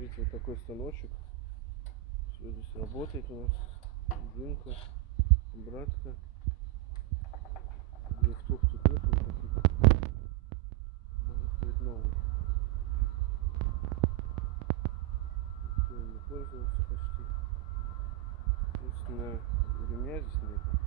Смотрите, вот такой станочек. Все здесь работает у нас. Резинка, обратка. Лифтов тут нет никаких. Можно сказать, новый. Никто им не пользовался почти. Единственное, ремня здесь нет.